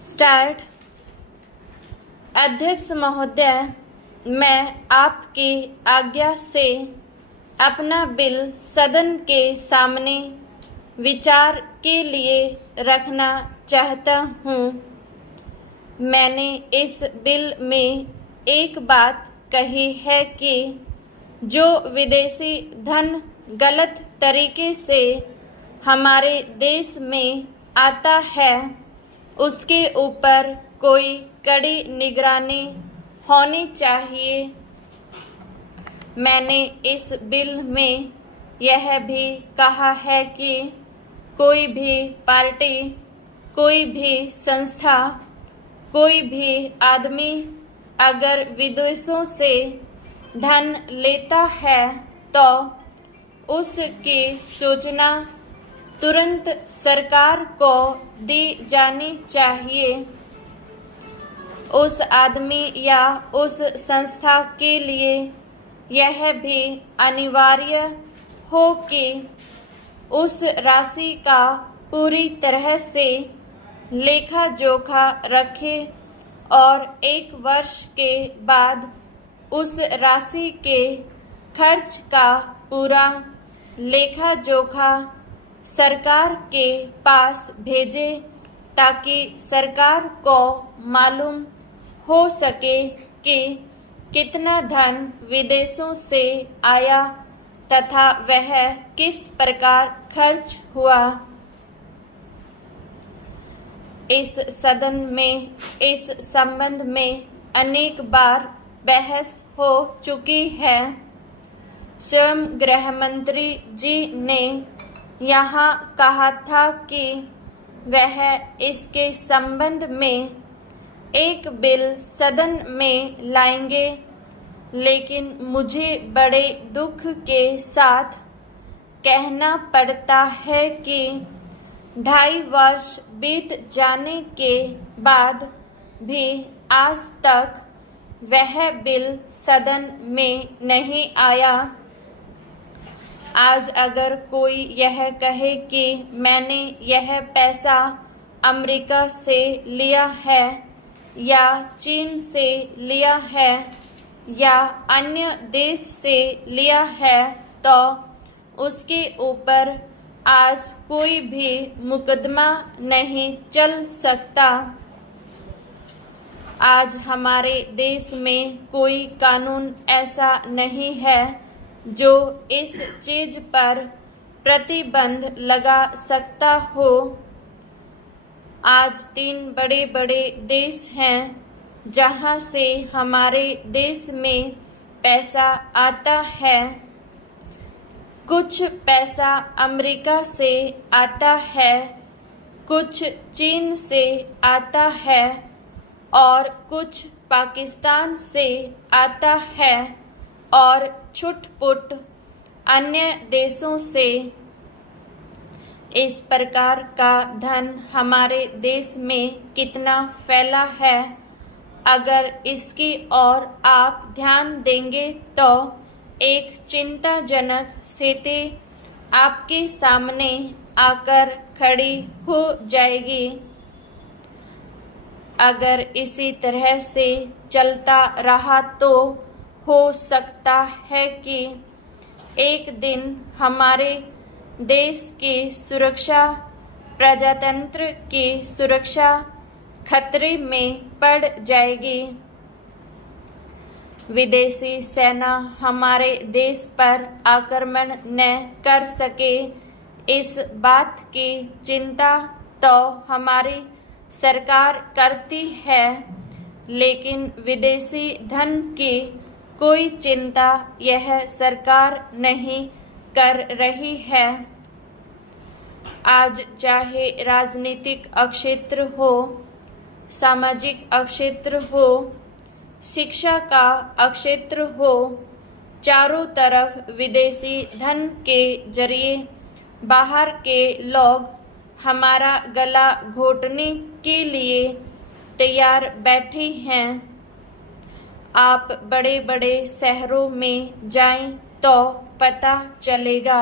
Start. अध्यक्ष महोदय, मैं आपकी आज्ञा से अपना बिल सदन के सामने विचार के लिए रखना चाहता हूँ। मैंने इस बिल में एक बात कही है कि जो विदेशी धन गलत तरीके से हमारे देश में आता है उसके ऊपर कोई कड़ी निगरानी होनी चाहिए। मैंने इस बिल में यह भी कहा है कि कोई भी पार्टी, कोई भी संस्था, कोई भी आदमी अगर विदेशों से धन लेता है तो उसकी सूचना तुरंत सरकार को दी जानी चाहिए। उस आदमी या उस संस्था के लिए यह भी अनिवार्य हो कि उस राशि का पूरी तरह से लेखा जोखा रखे और 1 वर्ष के बाद उस राशि के खर्च का पूरा लेखा जोखा सरकार के पास भेजे ताकि सरकार को मालूम हो सके कि कितना धन विदेशों से आया तथा वह किस प्रकार खर्च हुआ। इस सदन में इस संबंध में अनेक बार बहस हो चुकी है। स्वयं गृह मंत्री जी ने यहाँ कहा था कि वह इसके संबंध में एक बिल सदन में लाएंगे, लेकिन मुझे बड़े दुख के साथ कहना पड़ता है कि 2.5 वर्ष बीत जाने के बाद भी आज तक वह बिल सदन में नहीं आया। आज अगर कोई यह कहे कि मैंने यह पैसा अमेरिका से लिया है या चीन से लिया है या अन्य देश से लिया है तो उसके ऊपर आज कोई भी मुकदमा नहीं चल सकता। आज हमारे देश में कोई कानून ऐसा नहीं है जो इस चीज पर प्रतिबंध लगा सकता हो। आज 3 बड़े बड़े देश हैं जहां से हमारे देश में पैसा आता है। कुछ पैसा अमेरिका से आता है, कुछ चीन से आता है और कुछ पाकिस्तान से आता है और छुटपुट अन्य देशों से। इस प्रकार का धन हमारे देश में कितना फैला है, अगर इसकी ओर आप ध्यान देंगे तो एक चिंताजनक स्थिति आपके सामने आकर खड़ी हो जाएगी। अगर इसी तरह से चलता रहा तो हो सकता है कि एक दिन हमारे देश की सुरक्षा, प्रजातंत्र की सुरक्षा खतरे में पड़ जाएगी। विदेशी सेना हमारे देश पर आक्रमण न कर सके, इस बात की चिंता तो हमारी सरकार करती है, लेकिन विदेशी धन की कोई चिंता यह सरकार नहीं कर रही है। आज चाहे राजनीतिक अक्षेत्र हो, सामाजिक अक्षेत्र हो, शिक्षा का अक्षेत्र हो, चारों तरफ विदेशी धन के जरिए बाहर के लोग हमारा गला घोटने के लिए तैयार बैठे हैं। आप बड़े बड़े शहरों में जाएं तो पता चलेगा।